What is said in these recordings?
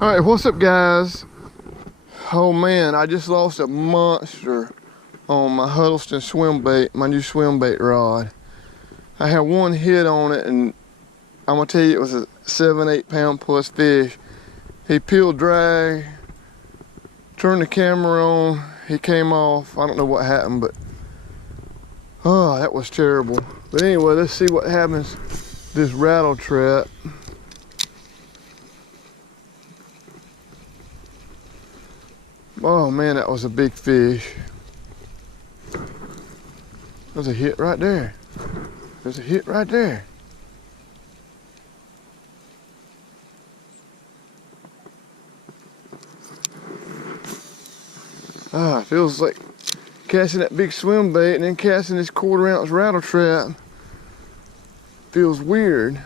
All right, what's up, guys? Oh man, I just lost a monster on my Huddleston Swimbait, my new Swimbaits rod. I had one hit on it, and I'm gonna tell you, it was a 7-8 pound plus fish. He peeled drag, turned the camera on, he came off. I don't know what happened, but oh, that was terrible. But anyway, let's see what happens. This rattle trap. Oh man, that was a big fish. There's a hit right there. There's a hit right there. Ah, it feels like casting that big swim bait and then casting this 1/4 ounce rattle trap. Feels weird.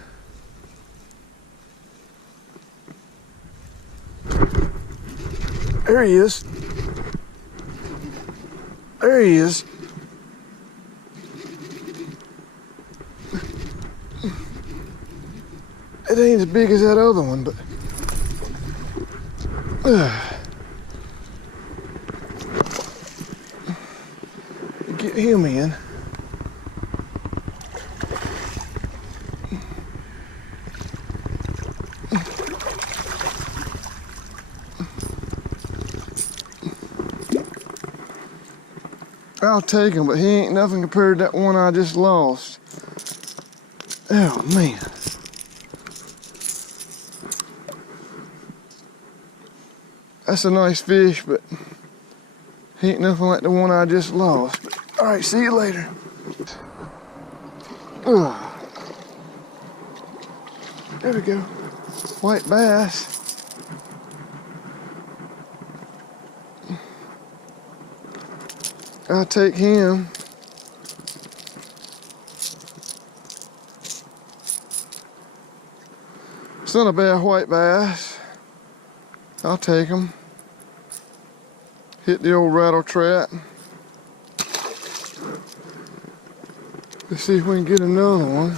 There he is. There he is. It ain't as big as that other one, but get him in. I'll take him, but he ain't nothing compared to that one I just lost. Oh man. That's a nice fish, but he ain't nothing like the one I just lost. But, all right, see you later. There we go. White bass. I'll take him. It's not a bad white bass. I'll take him. Hit the old rattle trap. Let's see if we can get another one.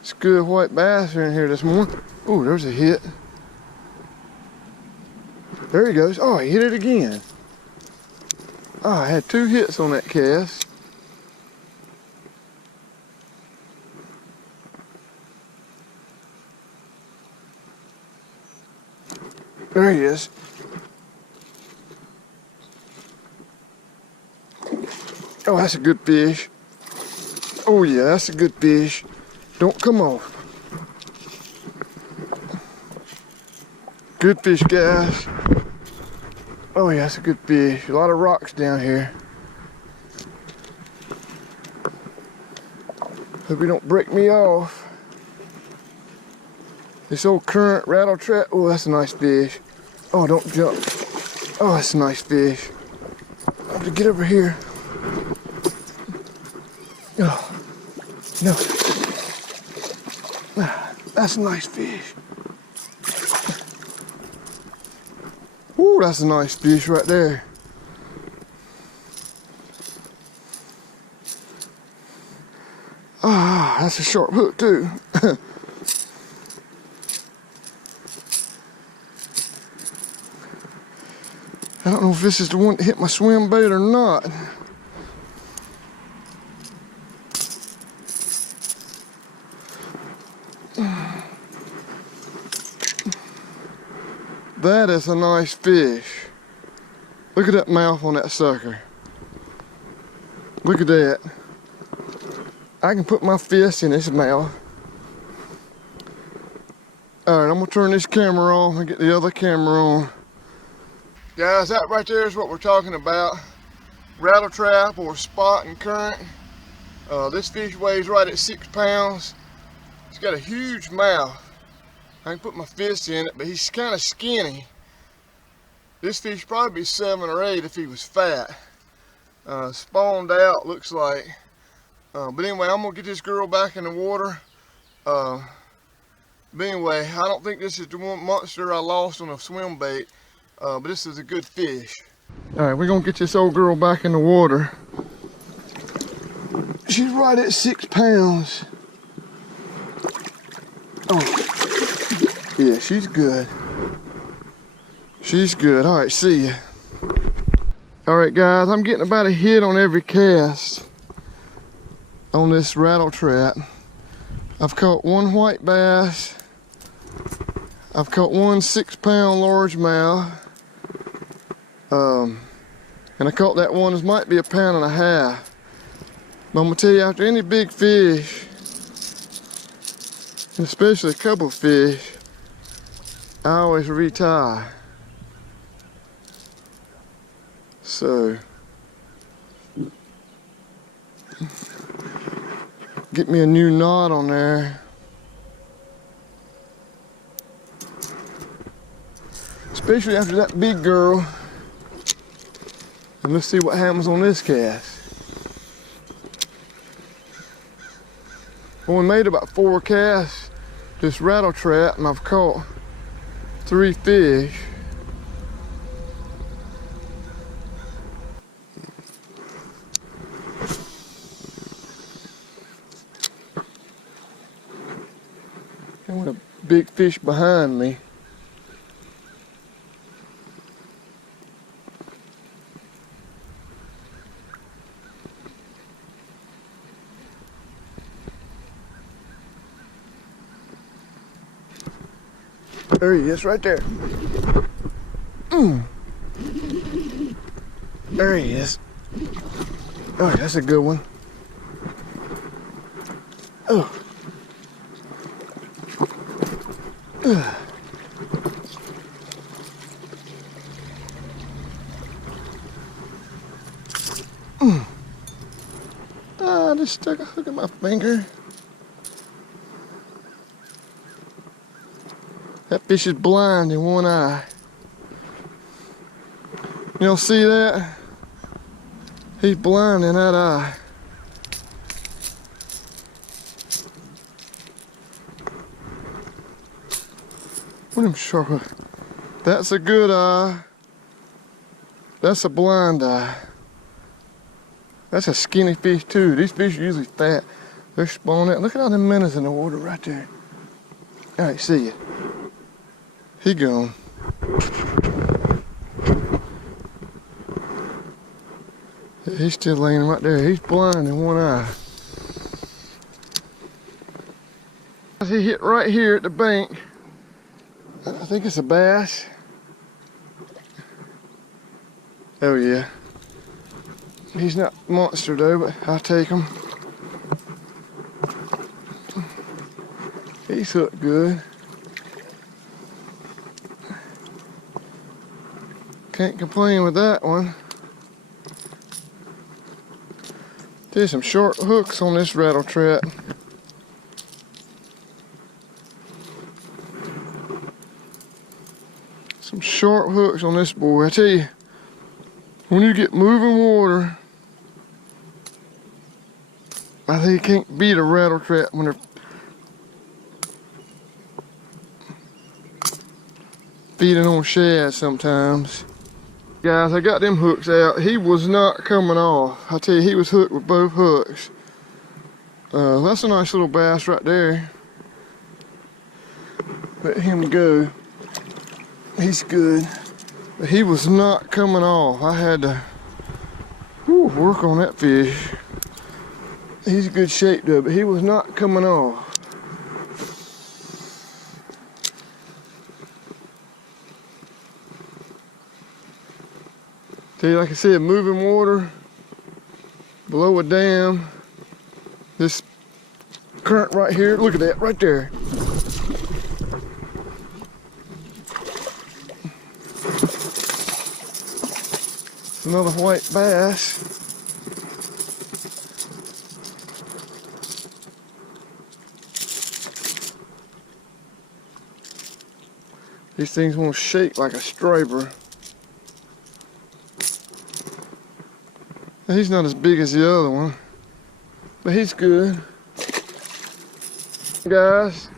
It's good white bass in here this morning. Oh, there's a hit. There he goes. Oh, he hit it again. Oh, I had 2 hits on that cast. There he is. Oh, that's a good fish. Oh yeah, that's a good fish. Don't come off. Good fish, guys. Oh yeah, that's a good fish. A lot of rocks down here. Hope he don't break me off. This old current rattle trap. Oh, that's a nice fish. Oh, don't jump. Oh, that's a nice fish. I have to get over here. Oh, no. That's a nice fish. Ooh, that's a nice fish right there. Ah, that's a sharp hook too. I don't know if this is the one that hit my swim bait or not. That is a nice fish. Look at that mouth on that sucker. Look at that. I can put my fist in his mouth. All right, I'm gonna turn this camera on and get the other camera on. Guys, that right there is what we're talking about. Rattle trap or spot and current. This fish weighs right at 6 pounds. He's got a huge mouth. I can put my fist in it, but he's kind of skinny. This fish probably be 7 or 8 if he was fat. Spawned out, looks like. But anyway, I'm gonna get this girl back in the water. But anyway, I don't think this is the one monster I lost on a swim bait. but this is a good fish. All right, we're gonna get this old girl back in the water. She's right at 6 pounds. Oh, yeah, she's good. She's good. All right, see ya. All right, guys, I'm getting about a hit on every cast on this rattle trap. I've caught one white bass. I've caught one 6-pound largemouth. And I caught that one that might be 1.5 pounds. But I'm gonna tell you, after any big fish, and especially a couple fish, I always retie. So, get me a new knot on there. Especially after that big girl. And let's see what happens on this cast. Well, we made about 4 casts this rattle trap, and I've caught 3 fish. And with a big fish behind me. There he is, right there. There he is. Oh, that's a good one. Oh. I just stuck a hook in my finger. That fish is blind in one eye. You don't see that? He's blind in that eye. What am sharp? That's a good eye. That's a blind eye. That's a skinny fish too. These fish are usually fat. They're spawning. Look at all the minnows in the water right there. All right, see ya. He gone. He's still laying right there. He's blind in one eye. He hit right here at the bank. I think it's a bass. Oh yeah. He's not a monster though, but I'll take him. He's hooked good. Can't complain with that one. There's some short hooks on this rattle trap. Some short hooks on this boy. I tell you, when you get moving water, I think you can't beat a rattle trap when they're feeding on shad sometimes. Guys, I got them hooks out. He was not coming off. I tell you, he was hooked with both hooks. That's a nice little bass right there. Let him go. He's good. But he was not coming off. I had to work on that fish. He's in good shape though, but he was not coming off. Tell you, like I said, moving water below a dam. This current right here, look at that right there. It's another white bass. These things won't shake like a striper. He's not as big as the other one, but he's good. Guys,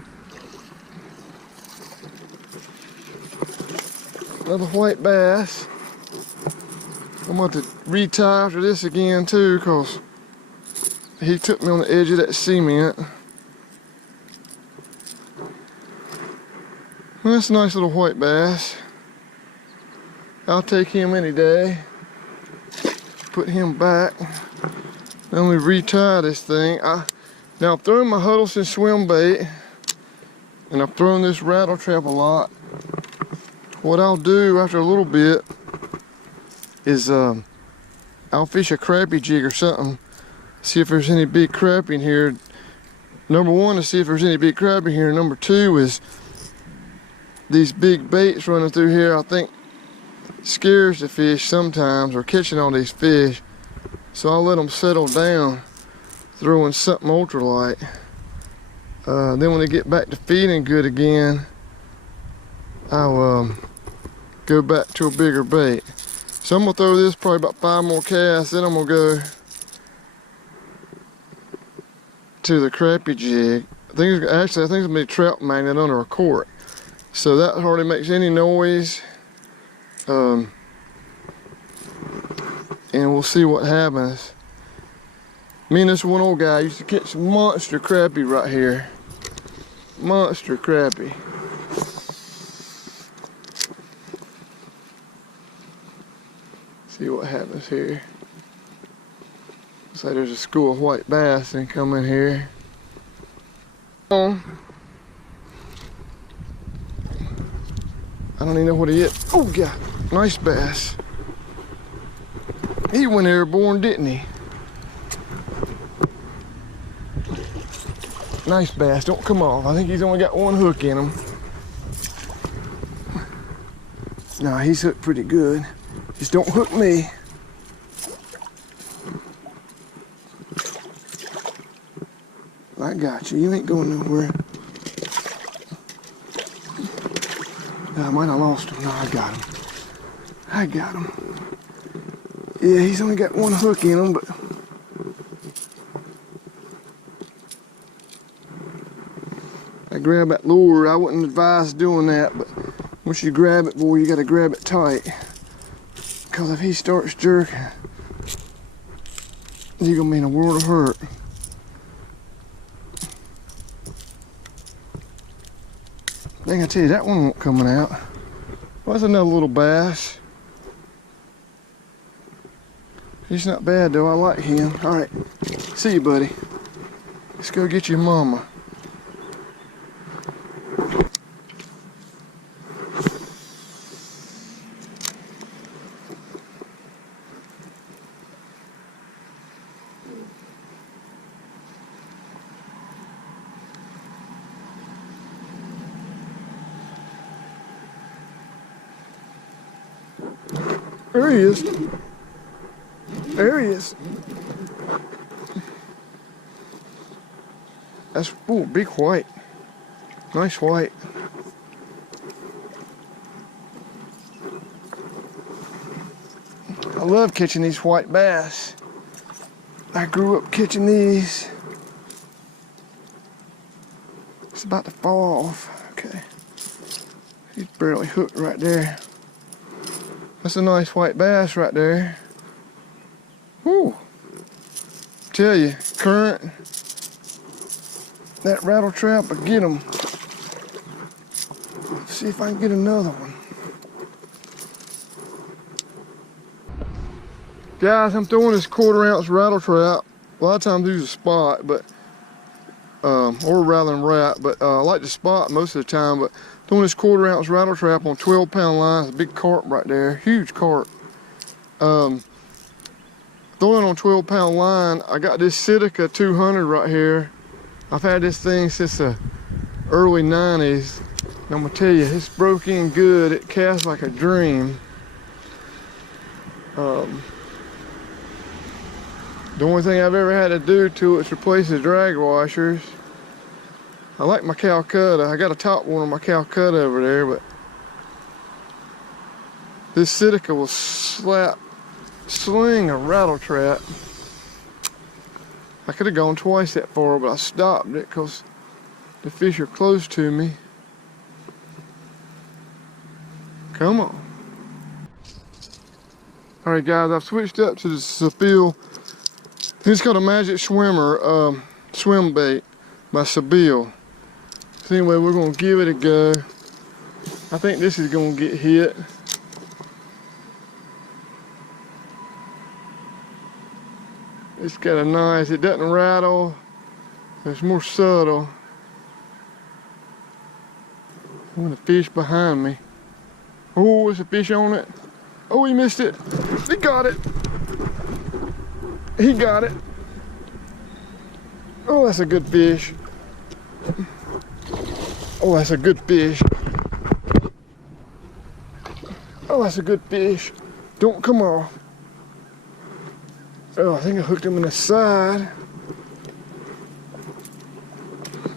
Another white bass. I'm going to retie after this again too, because he took me on the edge of that cement. Well, that's a nice little white bass. I'll take him any day. Put him back. Then we retie this thing. Now I've thrown my Huddleston Swimbait, and I've thrown this rattle trap a lot. What I'll do after a little bit is I'll fish a crappie jig or something, see if there's any big crappie in here. Number one is see if there's any big crappie here. Number two is these big baits running through here, I think scares the fish sometimes, or catching all these fish. So I'll let them settle down, throwing something ultralight. Then when they get back to feeding good again, I'll go back to a bigger bait. So I'm gonna throw this probably about 5 more casts, then I'm gonna go to the crappie jig. I think it's gonna be a trout magnet under a cork. So that hardly makes any noise. And we'll see what happens. Me and this one old guy used to catch some monster crappie right here. Monster crappie. See what happens here. Looks like there's a school of white bass and come in here. I don't even know what he is. Oh God, nice bass. He went airborne, didn't he? Nice bass, don't come off. I think he's only got one hook in him. Nah, he's hooked pretty good. Just don't hook me. I got you, you ain't going nowhere. I might have lost him. No, I got him. I got him. Yeah, he's only got one hook in him, but I grabbed that lure. I wouldn't advise doing that, but once you grab it, boy, you gotta grab it tight. Because if he starts jerking, you're gonna be in a world of hurt. I think I tell you, that one won't coming out. Well, that's another little bass. He's not bad though, I like him. All right, see you, buddy. Let's go get your mama. There he is. There he is. That's, ooh, big white. Nice white. I love catching these white bass. I grew up catching these. It's about to fall off. Okay. He's barely hooked right there. That's a nice white bass right there. Woo! Tell you, current, that rattle trap will get them. See if I can get another one. Guys, I'm throwing this 1/4 ounce rattle trap. A lot of times I use a spot, but or rather than rat, but I like the spot most of the time. But throwing this 1/4 ounce rattle trap on 12-pound line. It's a big carp right there, huge carp. Throwing on 12-pound line. I got this Sitka 200 right here. I've had this thing since the early 90s. And I'm gonna tell you, it's broke in good. It casts like a dream. The only thing I've ever had to do to it is replace the drag washers. I like my Calcutta. I got a top one on my Calcutta over there, but this Sitka will sling a rattle trap. I could have gone twice that far, but I stopped it because the fish are close to me. Come on. Alright guys, I've switched up to the Seville. It's called a Magic Swimmer swim bait by Seville. So anyway, we're gonna give it a go. I think this is gonna get hit. It's got a nice, it doesn't rattle. It's more subtle. I want a fish behind me. Oh, there's a fish on it. Oh, he missed it. He got it. He got it. Oh, that's a good fish. Oh, that's a good fish. Oh, that's a good fish. Don't come off. Oh, I think I hooked him in the side.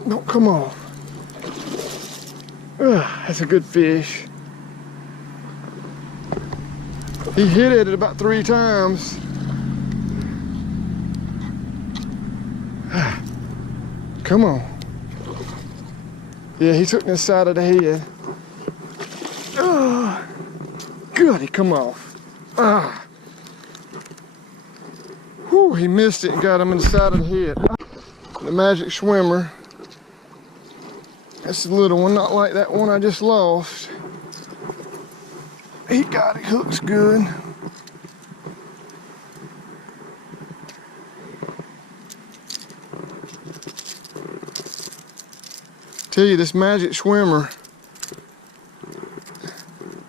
Don't come off. Oh, that's a good fish. He hit it about 3 times. Come on. Yeah, he took the side of the head. Oh, good, he come off. Ah. Whew, he missed it and got him in the side of the head. The Magic Swimmer. That's a little one, not like that one I just lost. He got it, hooks good. Tell you, this Magic Swimmer,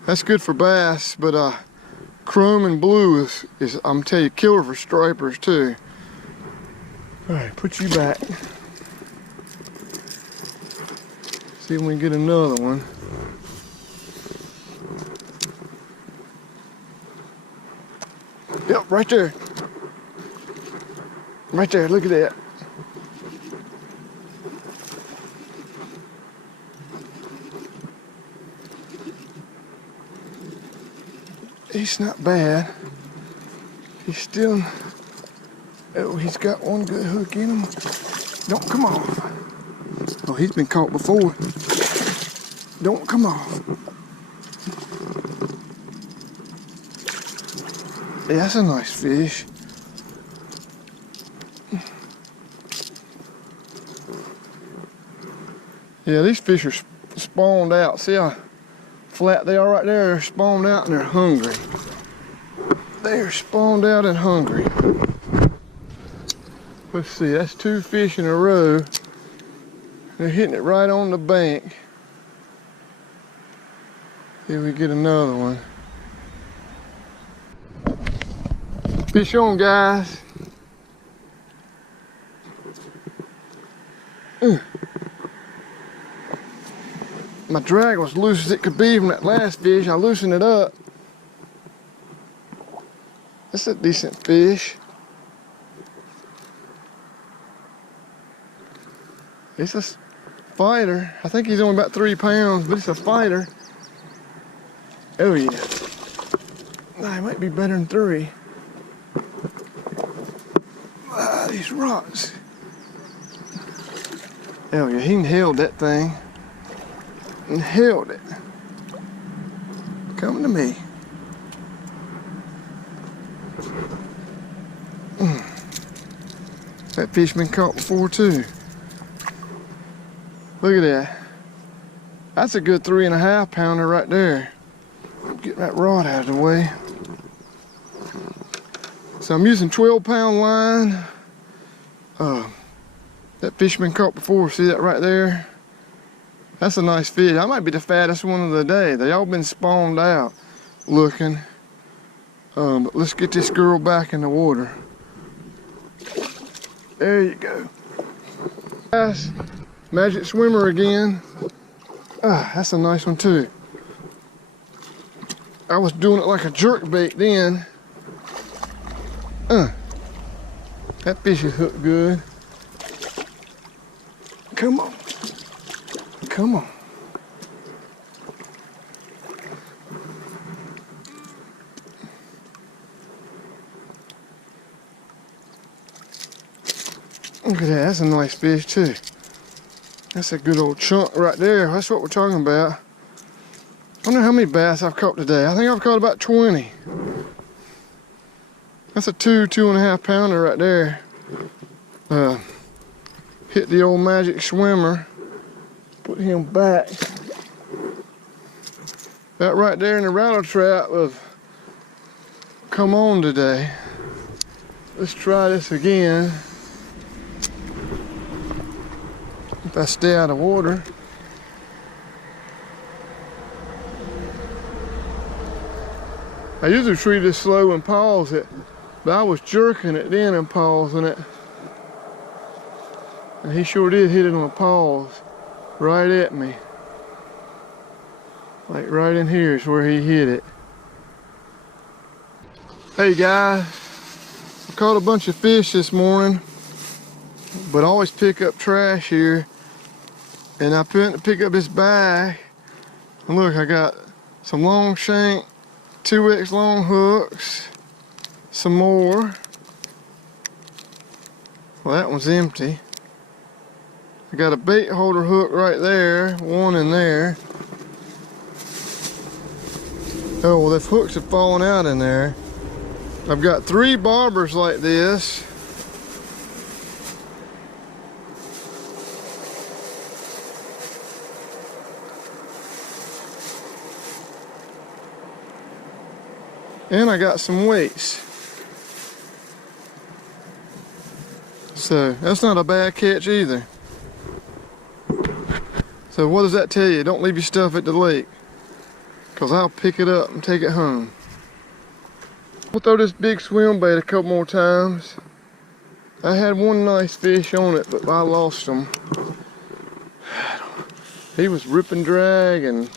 that's good for bass, but chrome and blue is I'm telling you, killer for stripers too. All right, put you back. See if we can get another one. Yep, right there. Right there, look at that. He's not bad. He's still, oh, he's got one good hook in him. Don't come off. Oh, he's been caught before. Don't come off. Yeah, that's a nice fish. Yeah, these fish are spawned out. See how flat they are right there? They're spawned out and they're hungry. They are spawned out and hungry. Let's see, that's 2 fish in a row. They're hitting it right on the bank. Here we get another one. Fish on, guys. My drag was loose as it could be from that last fish. I loosened it up. That's a decent fish. It's a fighter. I think he's only about 3 pounds, but it's a fighter. Oh yeah. Nah, he might be better than 3. Ah, these rocks. Oh yeah, he held that thing. And held it. Come to me. That fish been caught before too. Look at that. That's a good 3.5 pounder right there. Get that rod out of the way. So I'm using 12-pound line. That fish been caught before. See that right there? That's a nice fish. That might be the fattest one of the day. They all been spawned out looking. But let's get this girl back in the water. There you go. Guys, Magic Swimmer again. Ah, that's a nice one too. I was doing it like a jerk bait then. That fish is hooked good. Come on. Come on. Look at that, that's a nice fish too. That's a good old chunk right there. That's what we're talking about. I wonder how many bass I've caught today. I think I've caught about 20. That's a 2.5 pounder right there. Hit the old magic swimmer. Put him back. That right there in the rattle trap will come on today. Let's try this again. If I stay out of water. I usually treat this slow and pause it, but I was jerking it then and pausing it. And he sure did hit it on a pause, right at me. Like right in here is where he hit it. Hey guys, I caught a bunch of fish this morning, but I always pick up trash here. And I pick up this bag, and look, I got some long shank, 2X long hooks, some more. Well, that one's empty. I got a bait holder hook right there, one in there. Oh, well, the hooks have fallen out in there. I've got 3 bobbers like this. And I got some weights. So that's not a bad catch either. So what does that tell you? Don't leave your stuff at the lake, because I'll pick it up and take it home. We'll throw this big swim bait a couple more times. I had one nice fish on it, but I lost him. He was ripping drag and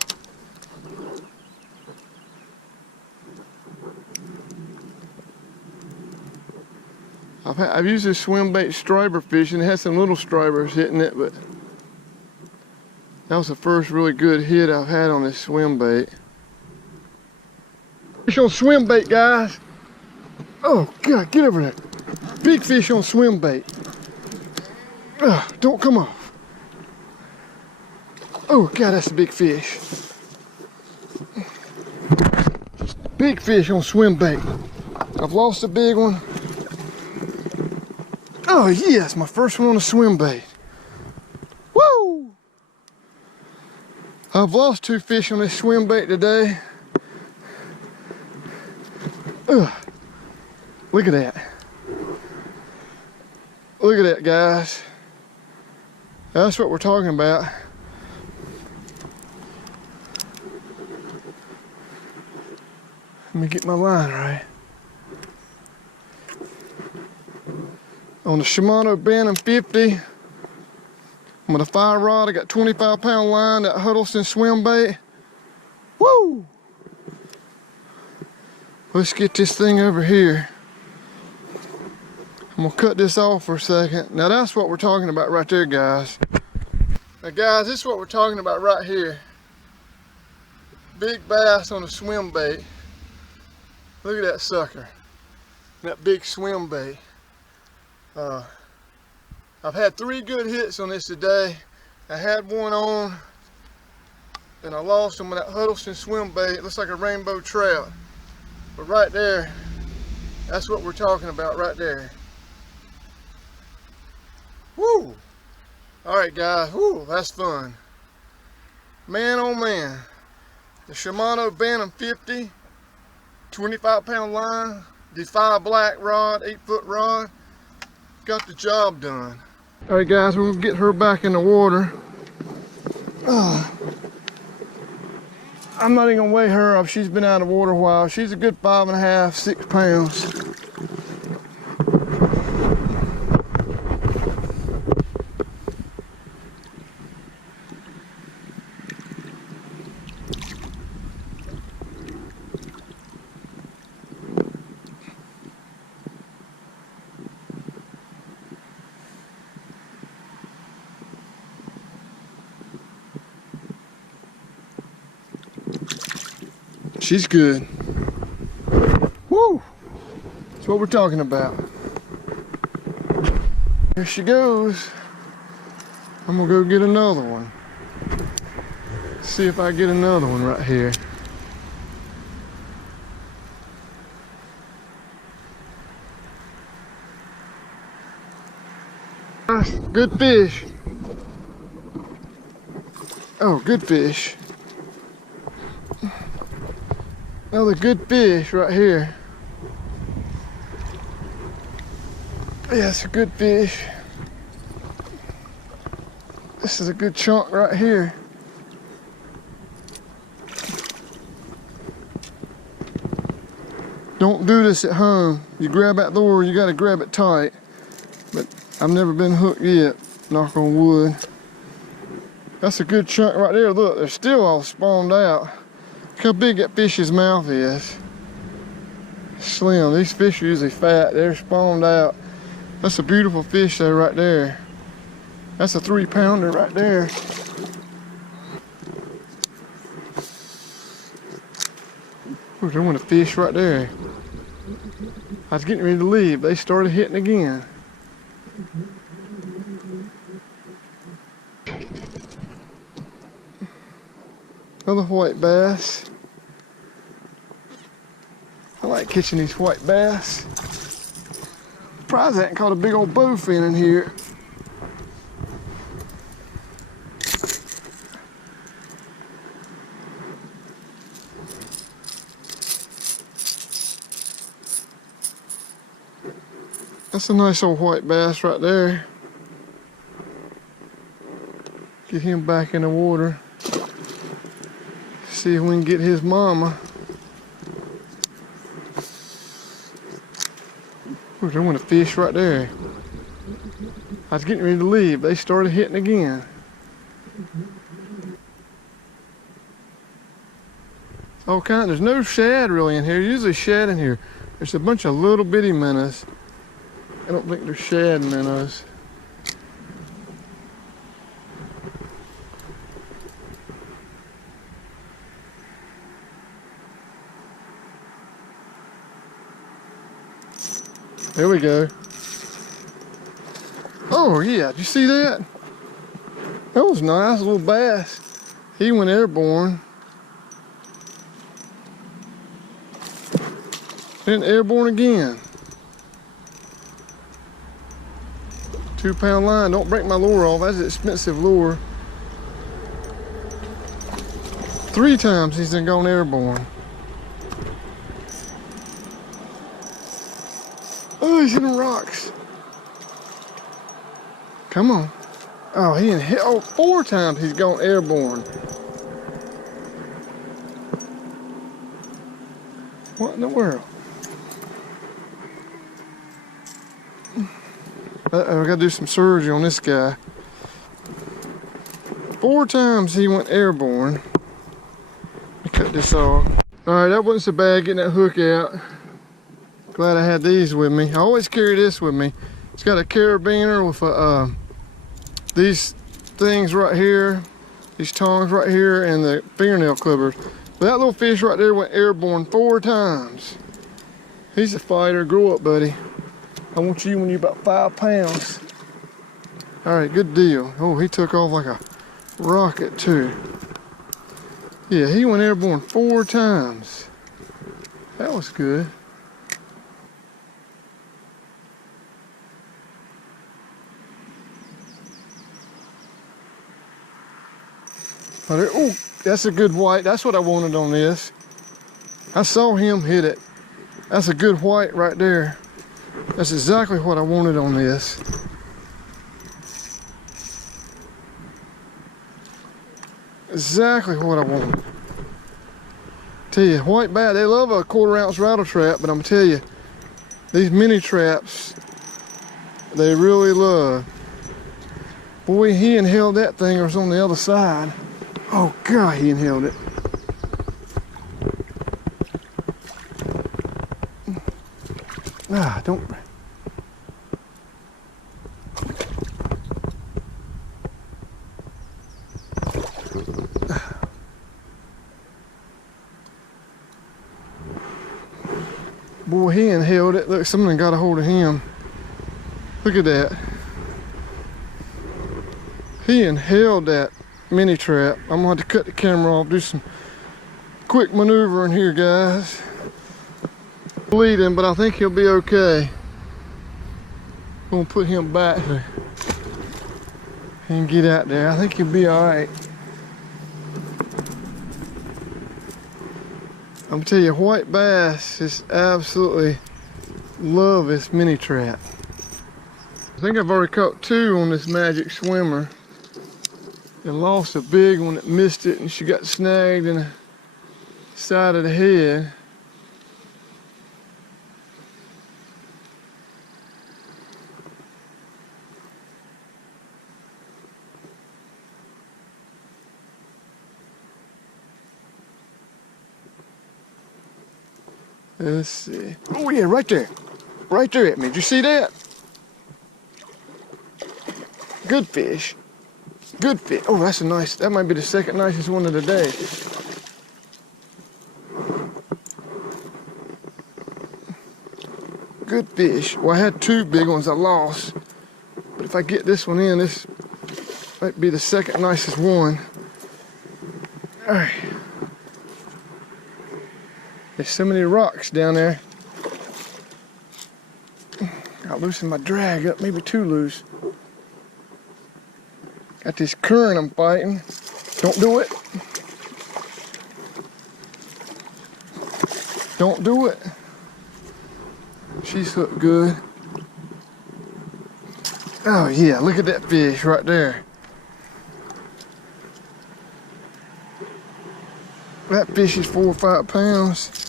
I've used this swim bait striper fishing. It had some little stripers hitting it, but that was the first really good hit I've had on this swim bait. Fish on swim bait, guys. Oh God, get over there. Big fish on swim bait. Don't come off. Oh God, that's a big fish. Big fish on swim bait. I've lost a big one. Oh yes, my first one on a swim bait. Woo! I've lost 2 fish on this swim bait today. Look at that. Look at that, guys. That's what we're talking about. Let me get my line right. On the Shimano Bantam 50, I'm with a fire rod. I got 25-pound line, that Huddleston Swimbait. Woo! Let's get this thing over here. I'm gonna cut this off for a second. Now that's what we're talking about right there, guys. Now guys, this is what we're talking about right here. Big bass on a swim bait. Look at that sucker. That big swim bait. I've had 3 good hits on this today. I had one on and I lost him with that Huddleston Swimbait. It looks like a rainbow trout. But right there, that's what we're talking about right there. Woo! Alright guys, woo, that's fun. Man oh man. The Shimano Bantam 50, 25-pound line, Defy black rod, 8-foot rod. Got the job done. Alright guys, we're gonna get her back in the water. I'm not even gonna weigh her up. She's been out of water a while. She's a good 5.5, 6 pounds. She's good. Woo! That's what we're talking about. Here she goes. I'm gonna go get another one. See if I get another one right here. Good fish. Oh, good fish. Another good fish right here. Yeah, it's a good fish. This is a good chunk right here. Don't do this at home. You grab that lure, you gotta grab it tight. But I've never been hooked yet, knock on wood. That's a good chunk right there. Look, they're still all spawned out. Look how big that fish's mouth is. Slim. These fish are usually fat. They're spawned out. That's a beautiful fish though right there. That's a 3-pounder right there. Ooh, there went a fish right there. I was getting ready to leave. They started hitting again. Another white bass. I like catching these white bass. Surprised I hadn't caught a big old bowfin in here. That's a nice old white bass right there. Get him back in the water. See if we can get his mama. Ooh, there went a fish right there. I was getting ready to leave. They started hitting again. All kind. There's no shad really in here. Usually shad in here. There's a bunch of little bitty minnows. I don't think they're shad minnows. There we go. Oh yeah, did you see that? That was nice, a little bass. He went airborne. Then airborne again. 2-pound line, don't break my lure off, that's an expensive lure. 3 times he's been gone airborne. Oh, he's in the rocks. Come on. Oh, he in hell. Oh, 4 times he's gone airborne. What in the world? Uh-oh, I gotta do some surgery on this guy. 4 times he went airborne. Let me cut this off. All right, that wasn't so bad getting that hook out. Glad I had these with me. I always carry this with me. It's got a carabiner with these things right here, these tongs right here, and the fingernail clippers. But that little fish right there went airborne 4 times. He's a fighter. Grow up, buddy. I want you when you're about 5 pounds. All right, good deal. Oh, he took off like a rocket too. Yeah, he went airborne 4 times. That was good. Oh, that's a good white. That's what I wanted on this. I saw him hit it. That's a good white right there. That's exactly what I wanted on this. Exactly what I wanted. Tell you, white bass, they love a 1/4 ounce rattle trap, but I'm gonna tell you, these mini traps, they really love. Boy, he inhaled that thing, or was on the other side. Oh God, he inhaled it. Ah, don't. Boy, he inhaled it. Look, someone got a hold of him. Look at that. He inhaled that mini trap. I'm gonna have to cut the camera off, do some quick maneuvering here, guys. Bleeding, but I think he'll be okay. Gonna put him back there. and get out there. I think you'll be all right. I'm gonna tell you, white bass just absolutely love this mini trap. I think I've already caught 2 on this magic swimmer. And lost a big one that missed it, and she got snagged in the side of the head. Let's see. Oh yeah, right there. Right there at me. Did you see that? Good fish. Good fish. Oh, that's a nice, that might be the second nicest one of the day. Good fish. Well, I had 2 big ones I lost. But if I get this one in, this might be the second nicest one. All right. There's so many rocks down there. I'll loosen my drag up, maybe too loose. Got this current I'm fighting. Don't do it. Don't do it. She's hooked good. Oh yeah, look at that fish right there. That fish is 4 or 5 pounds.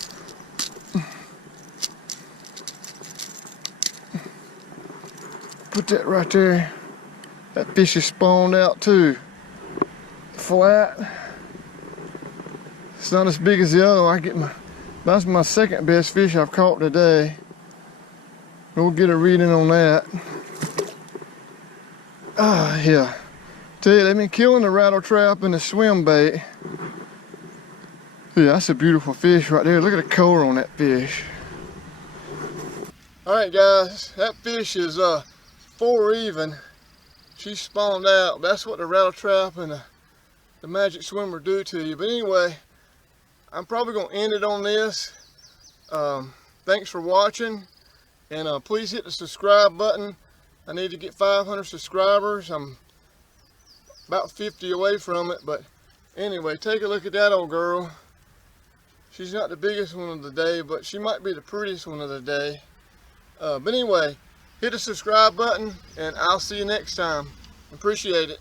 Put that right there. That fish is spawned out too. Flat. It's not as big as the other one. That's my second best fish I've caught today. We'll get a reading on that. Ah, yeah. Tell you, they've been killing the rattle trap and the swim bait. Yeah, that's a beautiful fish right there. Look at the color on that fish. All right, guys, that fish is 4 even. She spawned out. That's what the rattle trap and the magic swimmer do to you. But anyway, I'm probably gonna end it on this. Thanks for watching, and please hit the subscribe button. I need to get 500 subscribers. I'm about 50 away from it, but anyway, take a look at that old girl. She's not the biggest one of the day, but she might be the prettiest one of the day. But anyway, hit the subscribe button, and I'll see you next time. Appreciate it.